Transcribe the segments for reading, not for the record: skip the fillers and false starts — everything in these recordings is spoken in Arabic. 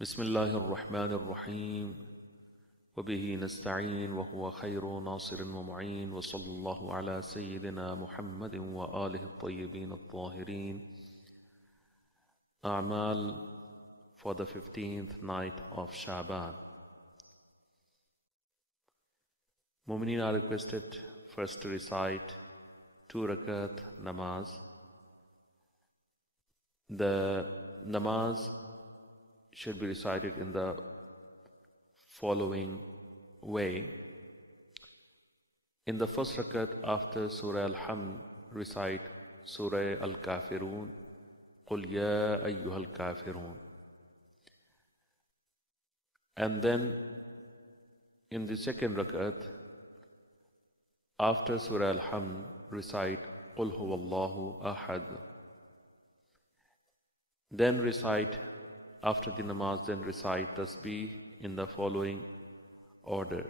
بسم الله الرحمن الرحيم وبه نستعين وهو خير ناصر ومعين وصلى الله على سيدنا محمد وآله الطيبين الطاهرين. A'mal for the 15th night of Shaban. Mu'mineen are requested first to recite 2 rakat namaz. The namaz should be recited in the following way. In the first rakat after Surah Al-Hamd, recite Surah Al-Kafirun, Qul Ya Ayyuhal Kafirun. And then in the second rakat after Surah Al-Hamd, recite Qul Huwallahu Ahad. Then recite, after the namaz, then recite tasbih in the following order.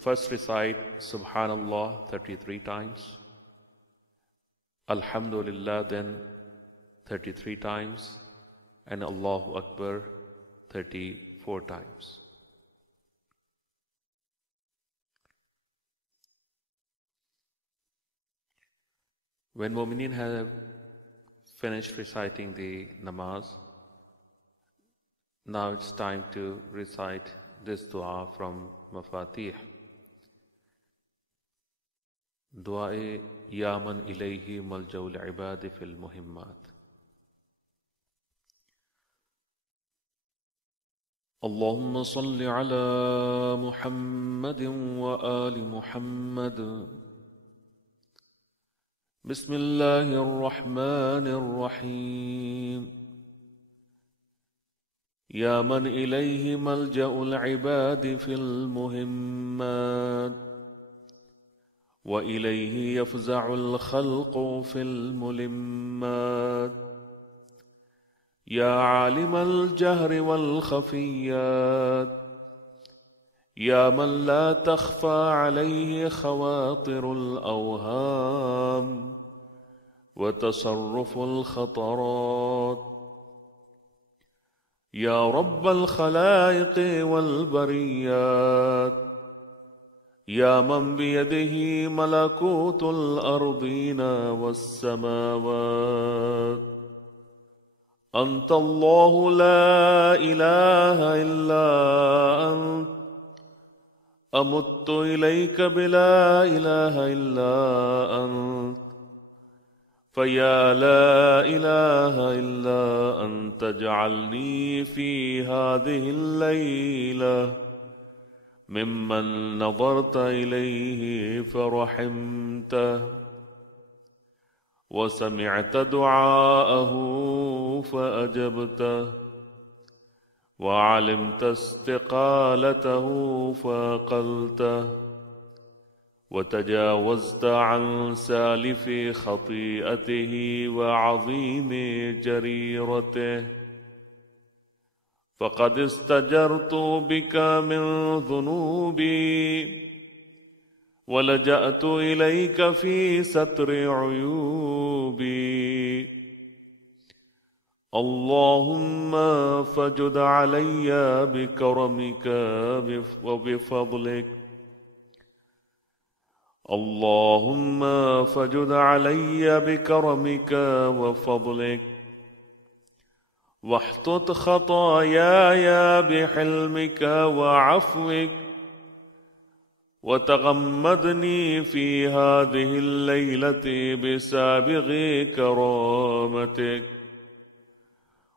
First recite Subhanallah 33 times, Alhamdulillah then 33 times, and Allahu Akbar 34 times. When Mu'mineen have finished reciting the namaz, now it's time to recite this dua from Mafatih. Dua Ya man ilayhi malja'ul ibadi fil muhimmat. Allahumma salli ala Muhammadin wa ali Muhammad. بسم الله الرحمن الرحيم. يا من إليه ملجأ العباد في المهمات وإليه يفزع الخلق في الملمات. يا عالم الجهر والخفيات. يا من لا تخفى عليه خواطر الأوهام وتصرف الخطرات. يا رب الخلائق والبريات. يا من بيده ملكوت الأرضين والسماوات. أنت الله لا إله إلا أنت. أمت إليك بلا إله إلا أنت. فيا لا إله إلا أنت اجعلني في هذه الليلة ممن نظرت إليه فرحمته وسمعت دعاءه فأجبته وعلمت استقالته فأقلته وتجاوزت عن سالف خطيئته وعظيم جريرته. فقد استجرت بك من ذنوبي ولجأت إليك في ستر عيوبي. اللهم فجد علي بكرمك وبفضلك. اللهم فجد علي بكرمك وفضلك واحطط خطاياي بحلمك وعفوك وتغمدني في هذه الليلة بسابغ كرامتك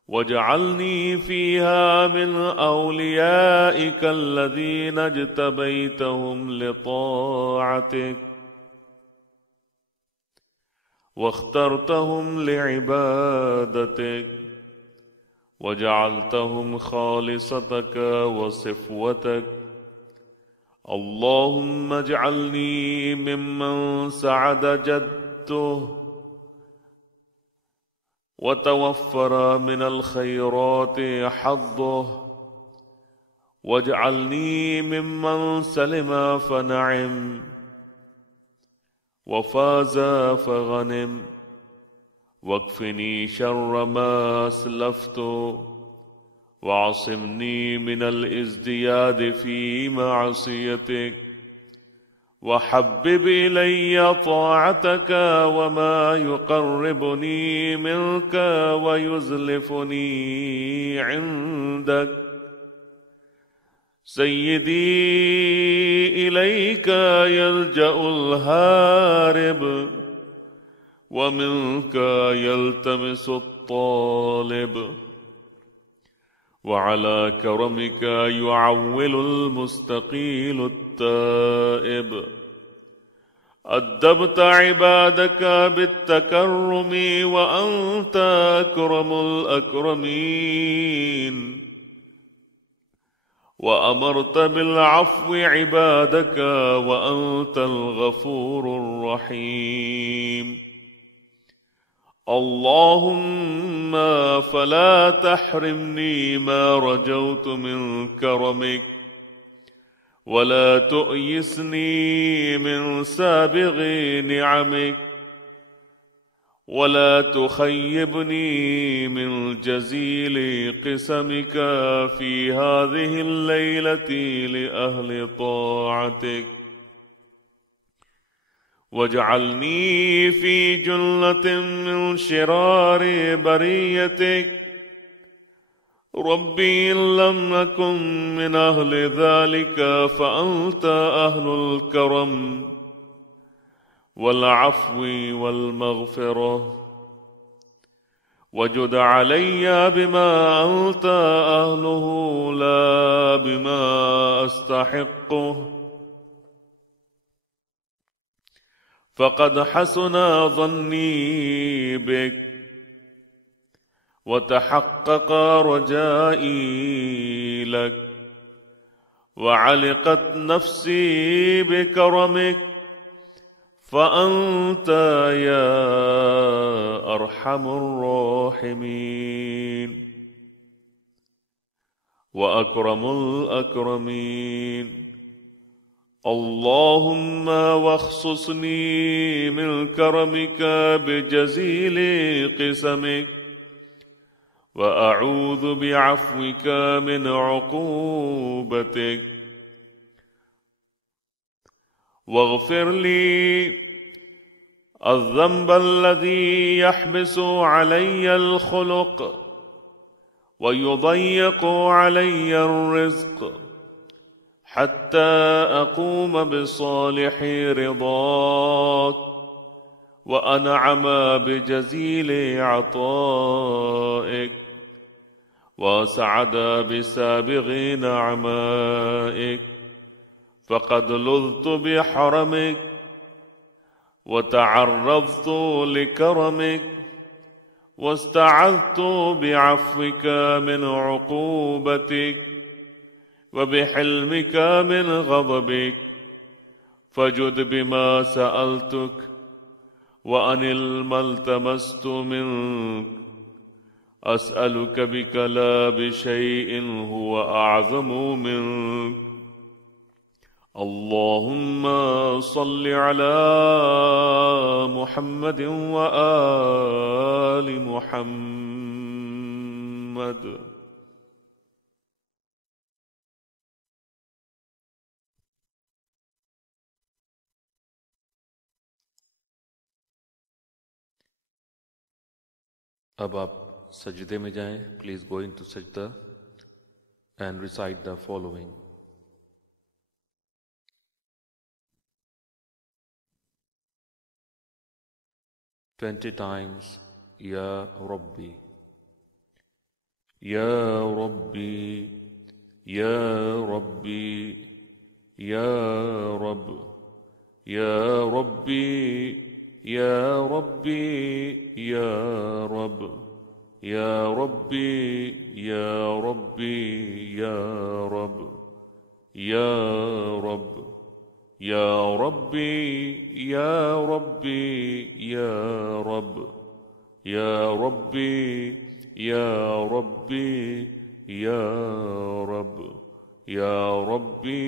واجعلني فيها من أوليائك الذين اجتبيتهم لطاعتك واخترتهم لعبادتك وجعلتهم خالصتك وصفوتك. اللهم اجعلني ممن سعد جده وتوفر من الخيرات حظه واجعلني ممن سلم فنعم وفاز فغنم واكفني شر ما أسلفت واعصمني من الازدياد في معصيتك وحبب إلي طاعتك وما يقربني منك ويزلفني عندك سيدي إليك يلجأ الهارب ومنك يلتمس الطالب وعلى كرمك يعول المستقيل التائب أدبت عبادك بالتكرم وأنت أكرم الأكرمين وأمرت بالعفو عبادك وأنت الغفور الرحيم اللهم فلا تحرمني ما رجوت من كرمك ولا تؤيسني من سابغ نعمك ولا تخيبني من جزيل قسمك في هذه الليلة لأهل طاعتك واجعلني في جلة من شرار بريتك ربي إن لم نكن من أهل ذلك فأنت أهل الكرم والعفو والمغفرة وجد علي بما أنت أهله لا بما أستحقه فقد حسن ظني بك وتحقق رجائي لك وعلقت نفسي بكرمك فأنت يا أرحم الراحمين وأكرم الأكرمين اللهم واخصصني من كرمك بجزيل قسمك وأعوذ بعفوك من عقوبتك واغفر لي الذنب الذي يحبس علي الخلق ويضيق علي الرزق حتى أقوم بصالح رضاك وأنعم بجزيل عطائك وسعد بسابغ نعمائك فقد لذت بحرمك وتعرضت لكرمك واستعذت بعفوك من عقوبتك وبحلمك من غضبك فجد بما سألتك وأنل ما التمست منك أسألك بك لا بشيء هو أعظم منك اللهم صل على محمد وآل محمد. अब आप सजदे में जाएं. Please go into सजदा and recite the following. Twenty times या रब्बी या रब्बी या रब्बी या रब या रब्बी या रब्बी या रब या रब्बी या रब्बी या रब या रब या रब्बी या रब्बी या रब या रब्बी या रब्बी या रब या रब्बी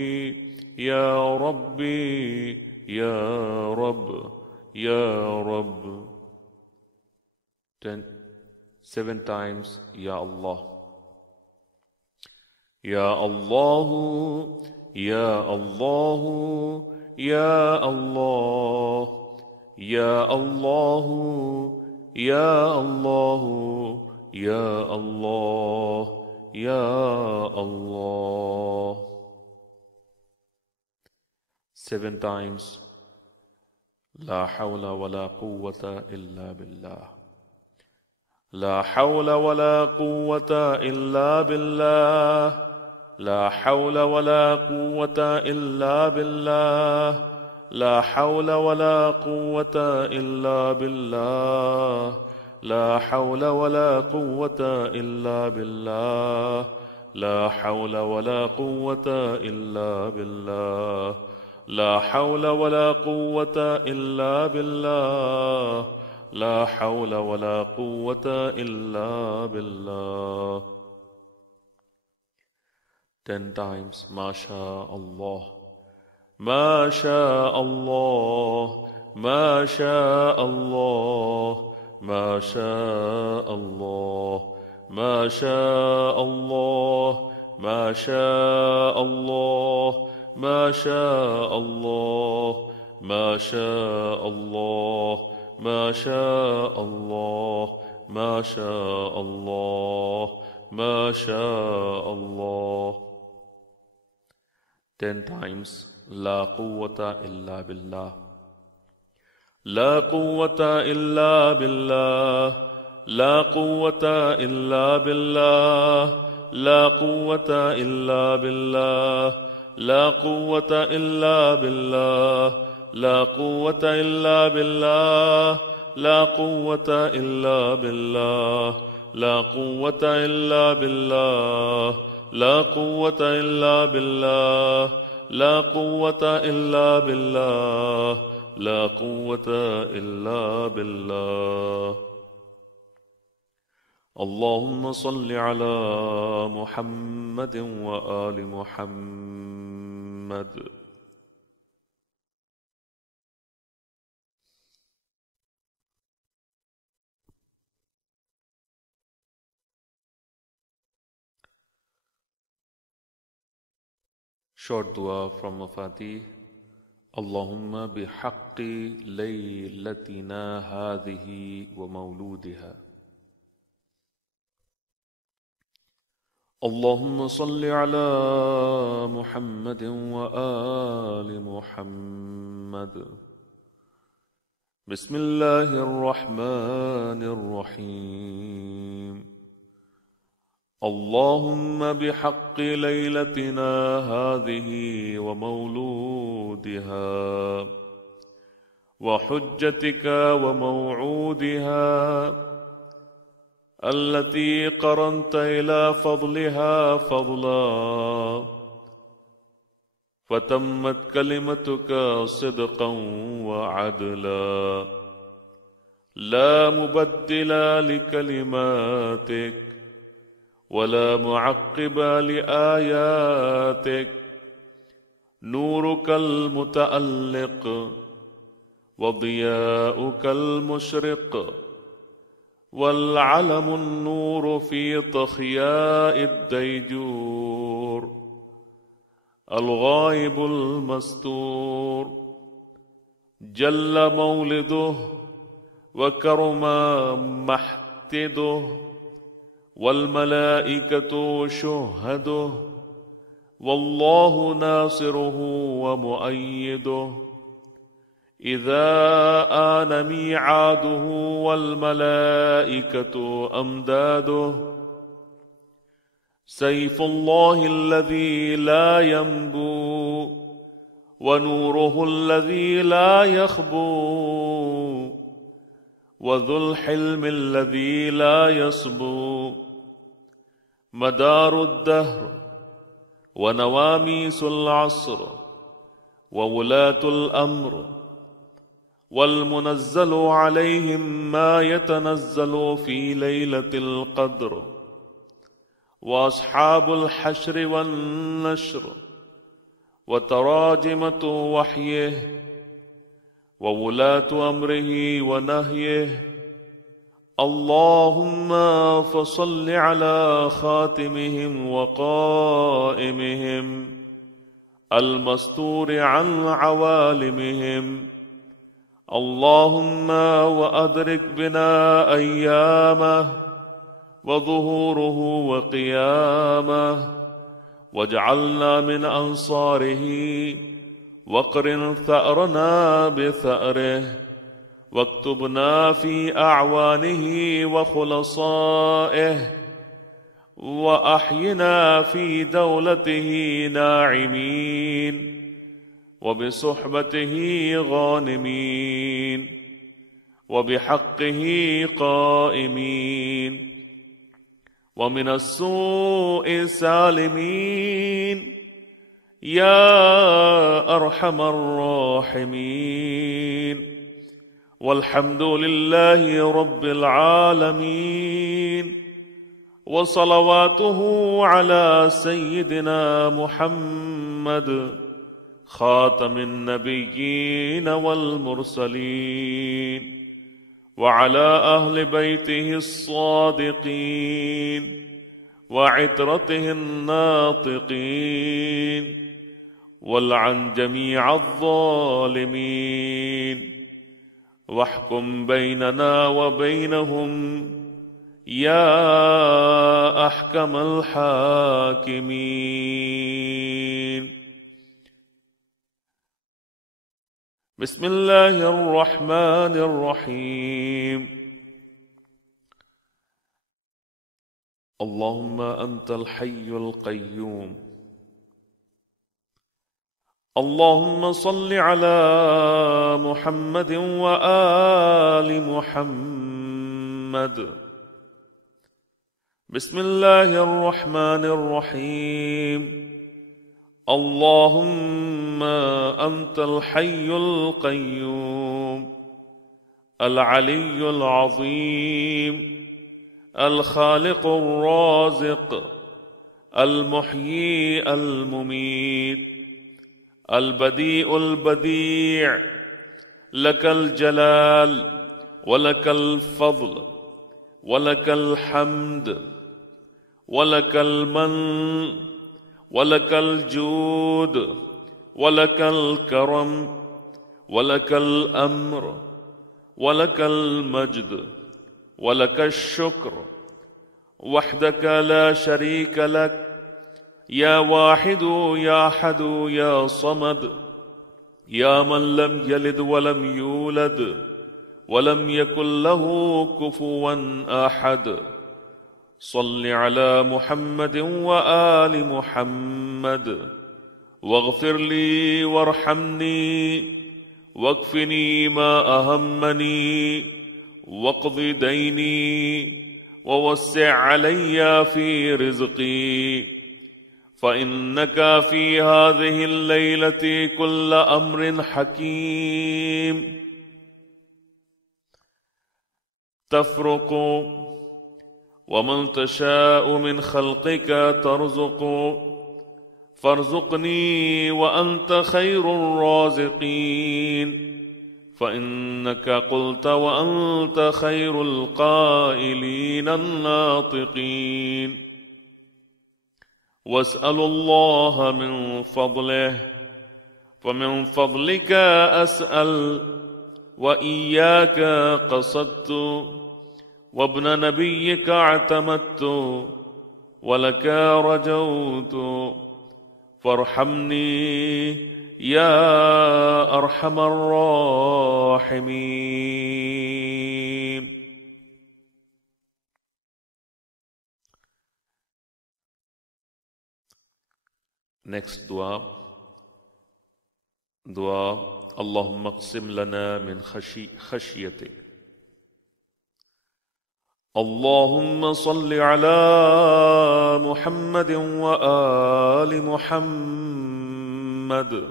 या रब्बी या रब या रब. 7 times, Ya Allah. Ya Allah, Ya Allah, Ya Allah, Ya Allah, Ya Allah, Ya Allah, Ya Allah. 7 times, La hawla wa la quwwata illa billah. La hawla wa la quwwata illa billah. La hawla wa la quwwata illa billah. La hawla wa la quwwata illa billah. La hawla wa la quwwata illa billah. La hawla wa la quwwata illa billah. La hawla wa la quwwata illa billah. La hawla wa la quwwata illa billah. 10 times, Masha Allah. Masha Allah. Masha Allah. Masha Allah. Masha Allah. Masha Allah. Masha Allah. Masha Allah. Masha Allah. Masha Allah. Masha Allah. 10 times, La quwwata illa billah. La quwwata illa billah. La quwwata illa billah. La quwwata illa billah. La quwwata illa billah. La quwwata illa billah. La quwwata illa billah. La quwwata illa billah. La quwwata illa billah. La quwwata illa billah. La quwwata illa billah. اللهم صل على محمد وآل محمد. Short dua from Mafatih. اللهم بحق ليلتنا هذه ومولودها. اللهم صل على محمد وآل محمد. بسم الله الرحمن الرحيم. اللهم بحق ليلتنا هذه ومولودها وحجتك وموعودها التي قرنت إلى فضلها فضلا فتمت كلمتك صدقا وعدلا لا مبدل لكلماتك ولا معقب لآياتك. نورك المتألق وضياؤك المشرق والعلم النور في طخياء الديجور الغائب المستور جل مولده وكرم محتده والملائكة شهده والله ناصره ومؤيده إذا آن ميعاده والملائكة أمداده. سيف الله الذي لا ينبو ونوره الذي لا يخبو وذو الحلم الذي لا يصبو. مدار الدهر ونواميس العصر وولاة الأمر والمنزل عليهم ما يتنزل في ليلة القدر وأصحاب الحشر والنشر وتراجمة وحيه وولاة أمره ونهيه اللهم فصل على خاتمهم وقائمهم المستور عن عوالمهم. اللهم وأدرك بنا أيامه وظهوره وقيامه، واجعلنا من أنصاره، واقرن ثأرنا بثأره، واكتبنا في أعوانه وخلصائه، وأحينا في دولته ناعمين، وبصحبته غانمين، وبحقه قائمين، ومن السوء سالمين، يا أرحم الراحمين. والحمد لله رب العالمين، وصلواته على سيدنا محمد خاتم النبيين والمرسلين، وعلى أهل بيته الصادقين وعترته الناطقين، والعن جميع الظالمين، واحكم بيننا وبينهم يا أحكم الحاكمين. بسم الله الرحمن الرحيم. اللهم أنت الحي القيوم، اللهم صل على محمد وآل محمد. بسم الله الرحمن الرحيم. اللهم أنت الحي القيوم العلي العظيم الخالق الرازق المحيي المميت البديء البديع، لك الجلال ولك الفضل ولك الحمد ولك المن ولك الجود ولك الكرم ولك الأمر ولك المجد ولك الشكر، وحدك لا شريك لك، يا واحد يا أحد يا صمد، يا من لم يلد ولم يولد ولم يكن له كفوا أحد. صل على محمد وآل محمد، واغفر لي وارحمني، واكفني ما أهمني، واقض ديني، ووسع علي في رزقي، فإنك في هذه الليلة كل أمر حكيم تفرق، ومن تشاء من خلقك ترزق، فارزقني وأنت خير الرازقين، فإنك قلت وأنت خير القائلين الناطقين. واسأل الله من فضله، فمن فضلك أسأل، وإياك قصدت، وابن نبيك اعتمدت، ولك رجوت، فارحمني يا أرحم الراحمين. Next dua. اللهم اقسم لنا من خشيتك. اللهم صل على محمد وآل محمد.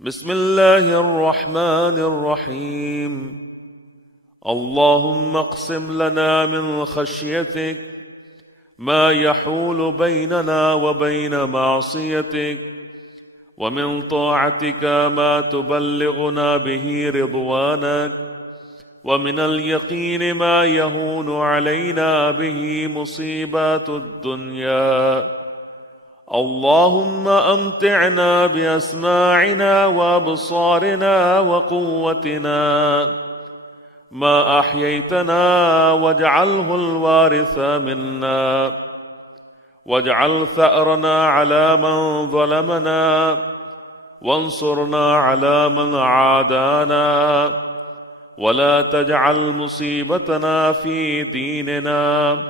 بسم الله الرحمن الرحيم. اللهم اقسم لنا من خشيتك ما يحول بيننا وبين معصيتك، ومن طاعتك ما تبلغنا به رضوانك، ومن اليقين ما يهون علينا به مصيبات الدنيا. اللهم أمتعنا بأسماعنا وأبصارنا وقوتنا ما أحييتنا، واجعله الوارث منا، واجعل ثأرنا على من ظلمنا، وانصرنا على من عادانا، ولا تجعل مصيبتنا في ديننا،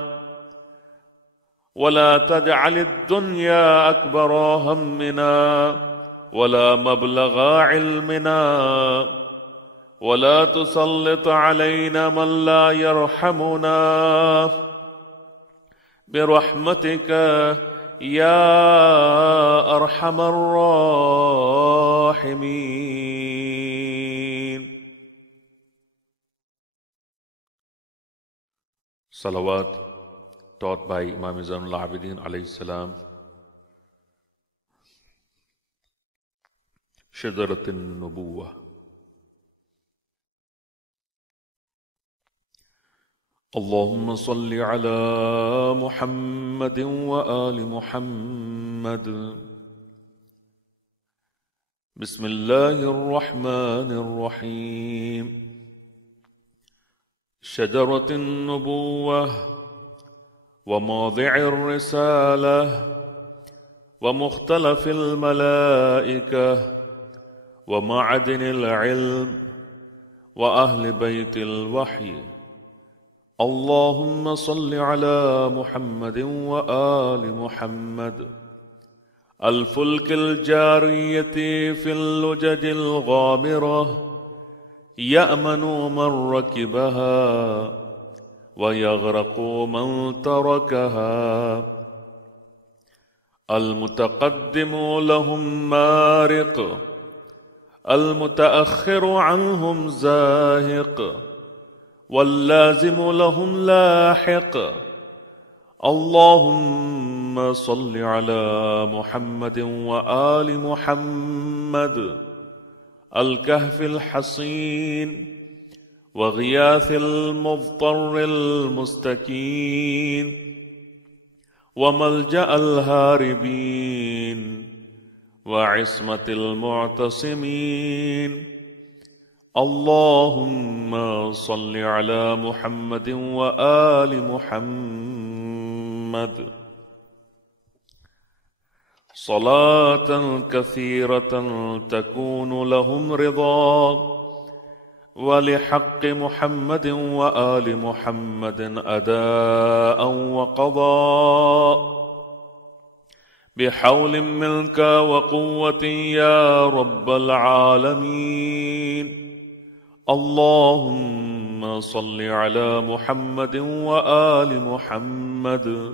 ولا تجعل الدنيا أكبر همنا ولا مبلغ علمنا، ولا تسلط علينا من لا يرحمنا، برحمتك يا أرحم الراحمين. Salawat taught by Imam Zainul Abidin alayhi salam. شجرة النبوة. اللهم صل على محمد وآل محمد. بسم الله الرحمن الرحيم. شجرة النبوة وموضع الرسالة ومختلف الملائكة ومعدن العلم وأهل بيت الوحي. اللهم صل على محمد وآل محمد. الفلك الجارية في اللجج الغامرة يأمن من ركبها ويغرق من تركها. المتقدم لهم مارق، المتأخر عنهم زاهق، واللازم لهم لاحق. اللهم صل على محمد وآل محمد. الكهف الحصين وغياث المضطر المستكين وملجأ الهاربين وعصمة المعتصمين. اللهم صل على محمد وآل محمد صلاة كثيرة تكون لهم رضا، ولحق محمد وآل محمد أداء وقضاء، بحول منك وقوة يا رب العالمين. اللهم صل على محمد وآل محمد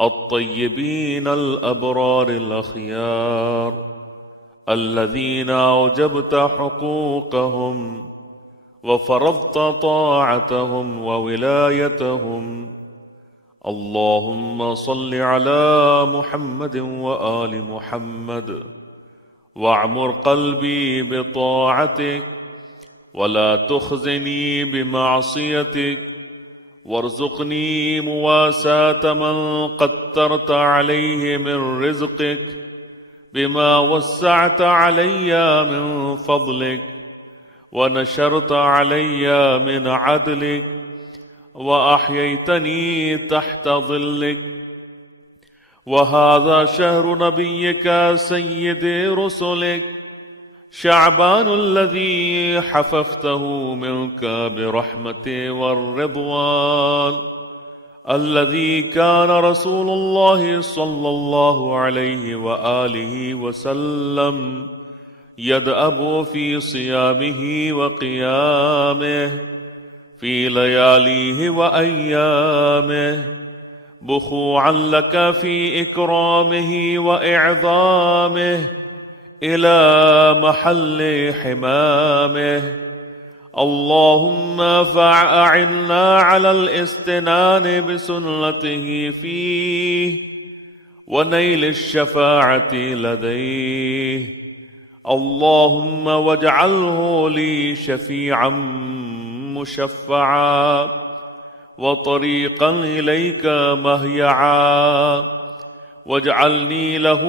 الطيبين الأبرار الأخيار، الذين أوجبت حقوقهم وفرضت طاعتهم وولايتهم. اللهم صل على محمد وآل محمد واعمر قلبي بطاعتك، ولا تخزني بمعصيتك، وارزقني مواساة من قدرت عليه من رزقك، بما وسعت علي من فضلك ونشرت علي من عدلك، وأحييتني تحت ظلك. وهذا شهر نبيك سيد رسلك شعبان، الذي حففته منك برحمة والرضوان، الذي كان رسول الله صلى الله عليه وآله وسلم يدأب في صيامه وقيامه في لياليه وأيامه، بخوعا لك في إكرامه وإعظامه إلى محل حمامه. اللهم فأعنا على الاستنان بسنته فيه ونيل الشفاعة لديه. اللهم واجعله لي شفيعا مشفعا وطريقا إليك مهيعا واجعلني له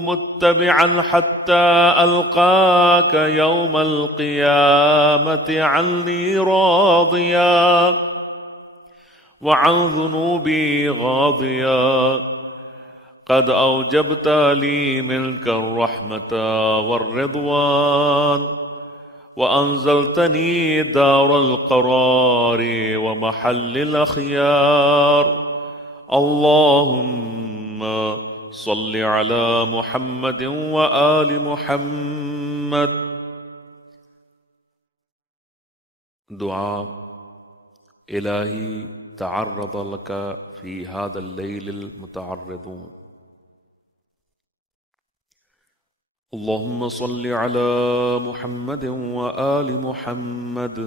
متبعا حتى ألقاك يوم القيامة عني راضيا وعن ذنوبي غاضيا قد أوجبت لي منك الرحمة والرضوان وأنزلتني دار القرار ومحل الأخيار اللهم صل على محمد وآل محمد. दुआ इलाही तअर्रद लका फी हादल लैलिल मुतअर्रिदून अल्लाहुम्मा सल्लि अला मुहम्मद व आलि मुहम्मद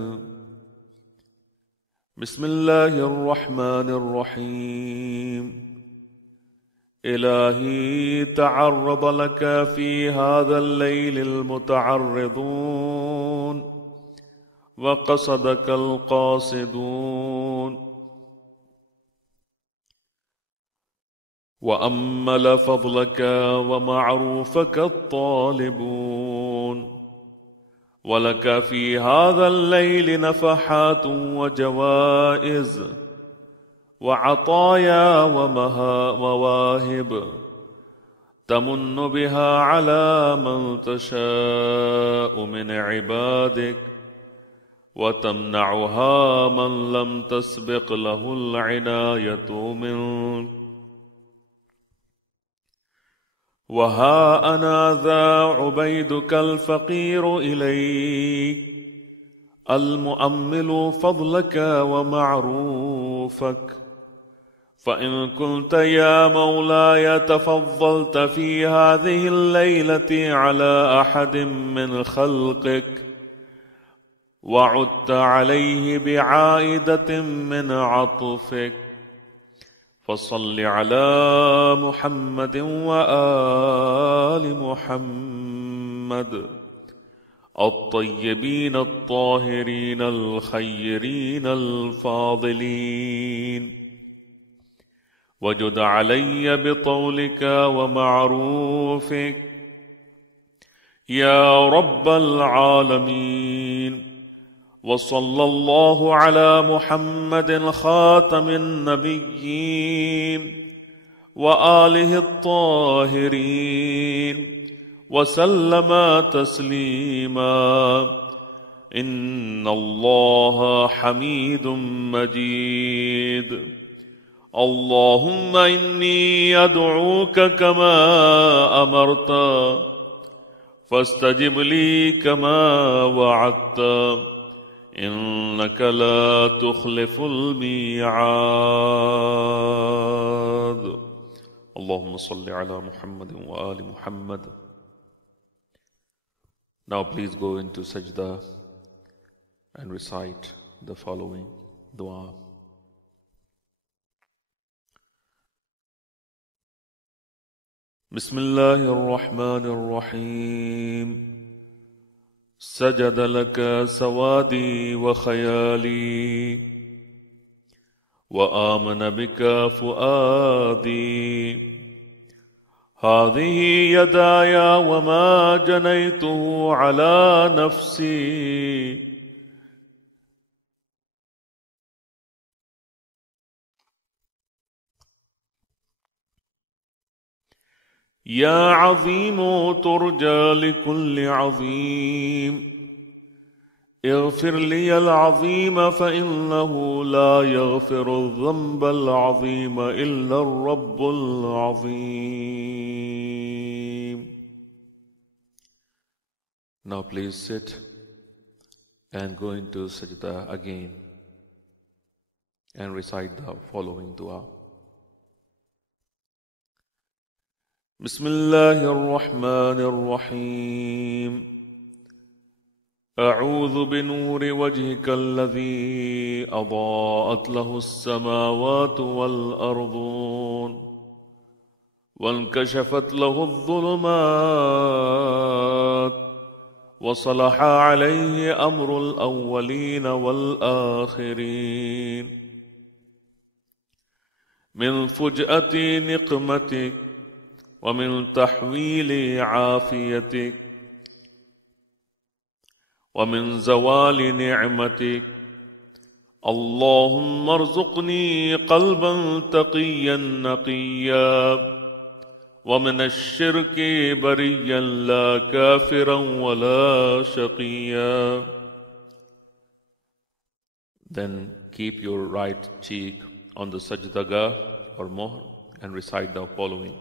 बिस्मिल्लाहिर रहमानिर रहीम इलाही तअर्रद लका फी हादल लैलिल मुतअर्रिदून वक़सदक القاصدون وأمل فضلك ومعروفك الطالبون ولك في هذا الليل نفحات وجوائز وعطايا ومواهب تمن بها على من تشاء من عبادك وتمنعها من لم تسبق له العناية منك وها أنا ذا عبيدك الفقير إليك المؤمل فضلك ومعروفك فإن كنت يا مولاي تفضلت في هذه الليلة على أحد من خلقك وعدت عليه بعائدة من عطفك فصل على محمد وآل محمد الطيبين الطاهرين الخيرين الفاضلين وجد علي بطولك ومعروفك يا رب العالمين وصلى الله على محمد خاتم النبيين وآله الطاهرين وسلم تسليما إن الله حميد مجيد اللهم إني أدعوك كما أمرت فاستجب لي كما وعدت إنك لا تخلف الميعاد اللهم صل على محمد وآل محمد. Now please go into sajda and recite the following dua. Bismillahir Rahmanir Rahim. سجد لك سوادي وخيالي وآمن بك فؤادي هذه يداي وما جنيته على نفسي يا عظيم ترجى لكل عظيم اغفر لي العظيم فإنه لا يغفر الذنب العظيم إلا الرب العظيم. Now please sit and go into sajda again and recite the following dua. بسم الله الرحمن الرحيم أعوذ بنور وجهك الذي أضاءت له السماوات والأرضون وانكشفت له الظلمات وصلح عليه أمر الأولين والآخرين من فجأة نقمتك ومن تحويل عافيتك ومن زوال نعمتك. اللهم ارزقني قلبا تقيا نقيا ومن الشرك بريا لا كافرا ولا شقيا. Then keep your right cheek on the sajdagah or mohr and recite the following.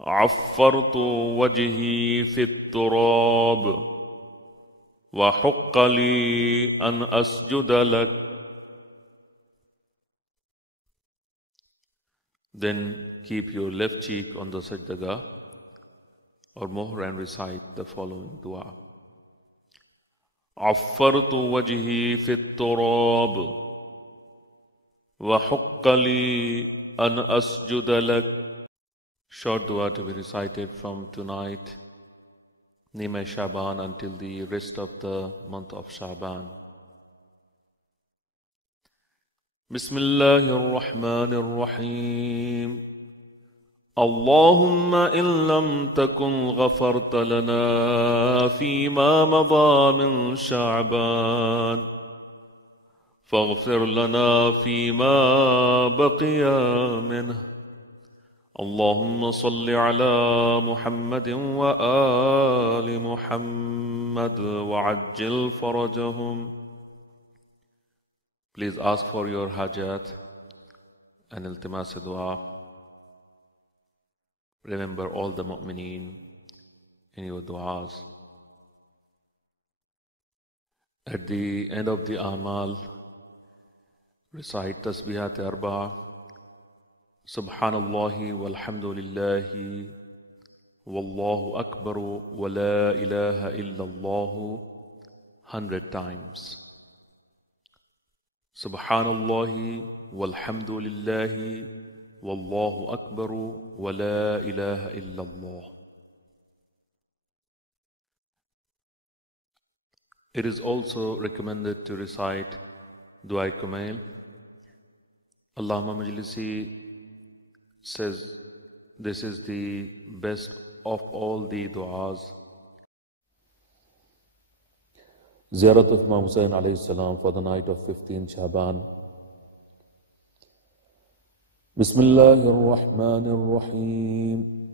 عفرت وجهي في التراب وحق لي أن أسجد لك. Then keep your left cheek on the sajdagah or mohr and recite the following dua. عفرت وجهي في التراب وحق لي أن أسجد لك. Short dua to be recited from tonight, Nima Shaban, until the rest of the month of Shaban. Bismillahir Rahmanir Rahim. اللهم إن لم تكن غفرت لنا فيما مضى من شعبان فاغفر لنا فيما بقي منه. اللهم صل على محمد وآل محمد وعجل فرجهم. Please ask for your hajat and iltimas dua. Remember all the mu'mineen in your du'as. At the end of the amal, recite tasbihat arba'a, subhanallahi walhamdulillahi wallahu akbar wa la ilaha illallah 100 times. Subhanallahi walhamdulillahi wallahu akbar wa la ilaha illallah. It is also recommended to recite Dua Kumail. Allahumma Majlisi says this is the best of all the du'as. Ziyarat of Imam Hussain alayhi salam for the night of 15 Shaban. Bismillahir Rahmanir Rahim.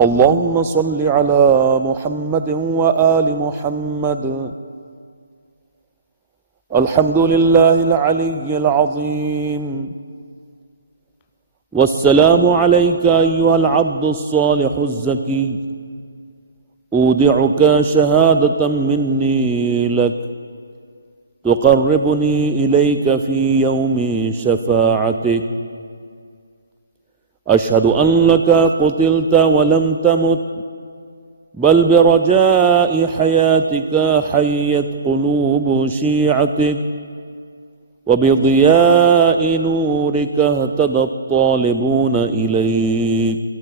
Allahumma salli ala Muhammadin wa ali Muhammad. Alhamdulillahil aliyyil azim. والسلام عليك أيها العبد الصالح الزكي. أودعك شهادة مني لك تقربني إليك في يوم شفاعتك. أشهد أن لك قتلت ولم تمت بل برجاء حياتك حيت قلوب شيعتك وبضياء نورك اهتدى الطالبون إليك.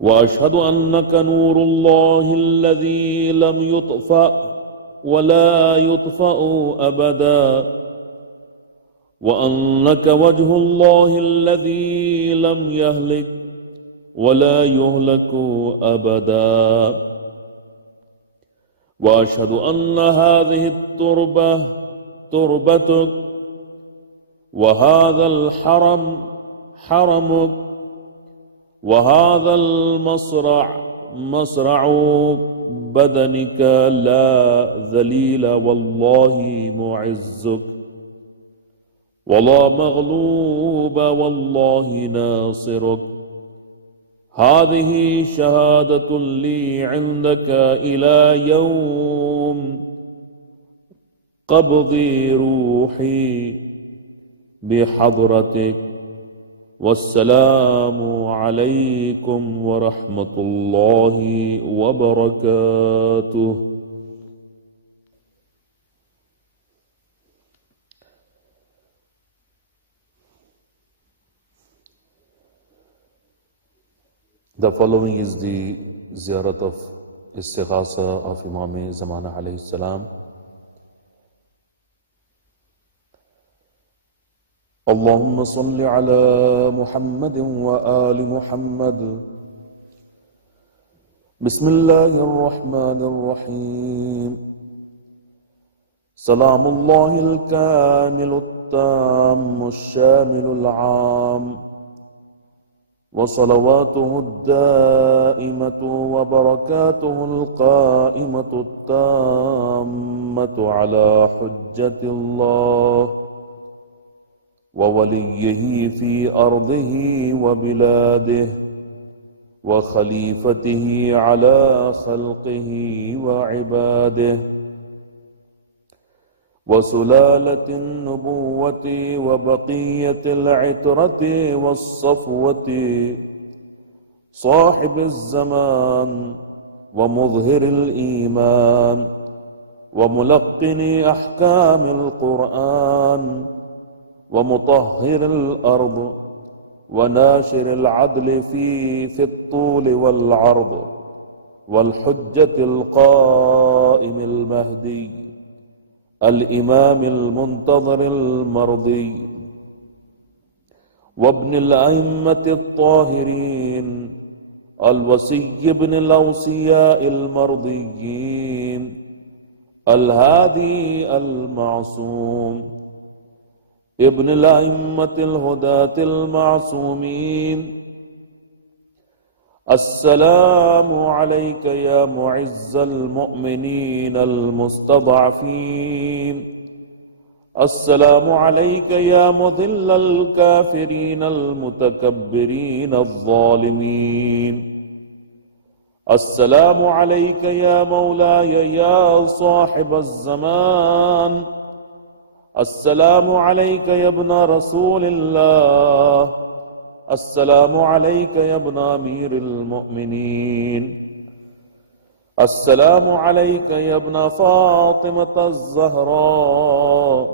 وأشهد أنك نور الله الذي لم يطفأ ولا يطفأ أبدا وأنك وجه الله الذي لم يهلك ولا يهلك أبدا. وأشهد أن هذه التربة تربتك وهذا الحرم حرمك وهذا المصرع مصرع بدنك لا ذليل والله معزك ولا مغلوب والله ناصرك. هذه شهادة لي عندك إلى يوم قبض روحي بحضرتك. والسلام عليكم ورحمة الله وبركاته. The following is the ziyarat of istighasa of Imam Zamana alayhi salam. Allahumma salli ala Muhammadin wa ali Muhammad. Bismillahir Rahmanir Rahim. Salamullahil kamilul tammu shamilul aam. وصلواته الدائمة وبركاته القائمة التامة على حجة الله ووليه في أرضه وبلاده وخليفته على خلقه وعباده وسلالة النبوة وبقية العترة والصفوة صاحب الزمان ومظهر الإيمان وملقن أحكام القرآن ومطهر الأرض وناشر العدل في الطول والعرض والحجة القائم المهدي الإمام المنتظر المرضي وابن الأئمة الطاهرين الوصي ابن الأوصياء المرضيين الهادي المعصوم ابن الأئمة الهداة المعصومين. السلام عليك يا معز المؤمنين المستضعفين. السلام عليك يا مذل الكافرين المتكبرين الظالمين. السلام عليك يا مولاي يا صاحب الزمان. السلام عليك يا ابن رسول الله. السلام عليك يا ابن أمير المؤمنين. السلام عليك يا ابن فاطمة الزهراء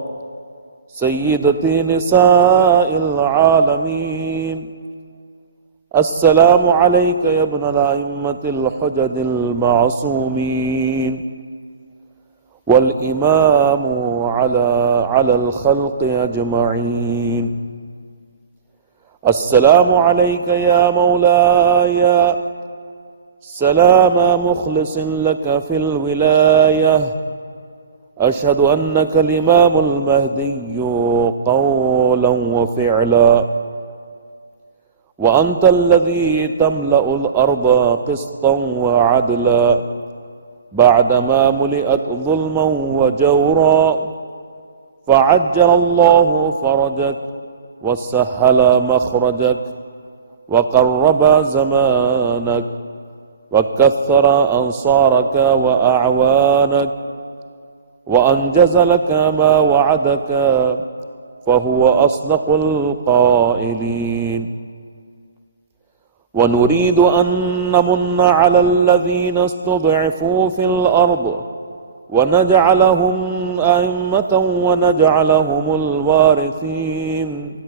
سيدة نساء العالمين. السلام عليك يا ابن الأئمة الحجج المعصومين والإمام على الخلق أجمعين. السلام عليك يا مولاي سلام مخلص لك في الولاية. أشهد أنك الإمام المهدي قولا وفعلا وأنت الذي تملأ الأرض قسطا وعدلا بعدما ملئت ظلما وجورا. فعجل الله فرجك وسهل مخرجك وقرب زمانك وكثر أنصارك وأعوانك وأنجز لك ما وعدك فهو أصدق القائلين. ونريد أن نمن على الذين استضعفوا في الأرض ونجعلهم أئمة ونجعلهم الوارثين.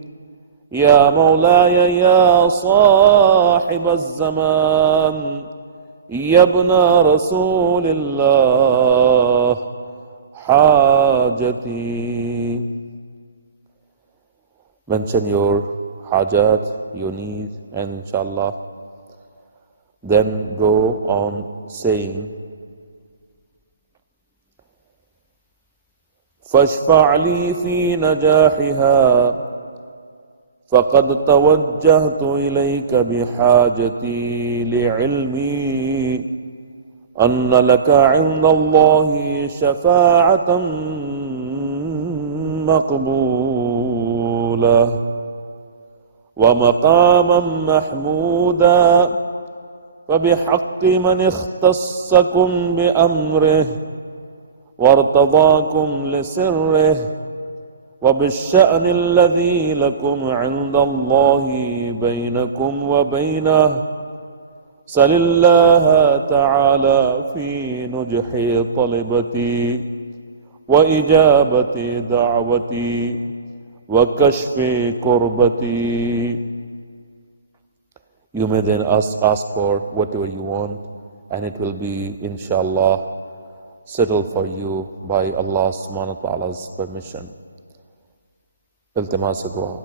يا مولاي يا صاحب الزمان يا ابن رسول الله حاجتي. Mention your hajat, your need, and inshallah then go on saying فاشفع لي في نجاحها فقد توجهت إليك بحاجتي لعلمي أن لك عند الله شفاعة مقبولة ومقاما محمودا فبحق من اختصكم بأمره وارتضاكم لسره وبالشأن الذي لكم عند الله بينكم وبينه سل الله تعالى في نجح طلبتي وإجابة دعوتي وكشف كربتي. You may then ask for whatever you want, and it will be, inshallah, settled for you by Allah subhanahu wa ta'ala's permission. Iltimas dua.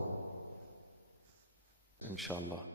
Inshallah.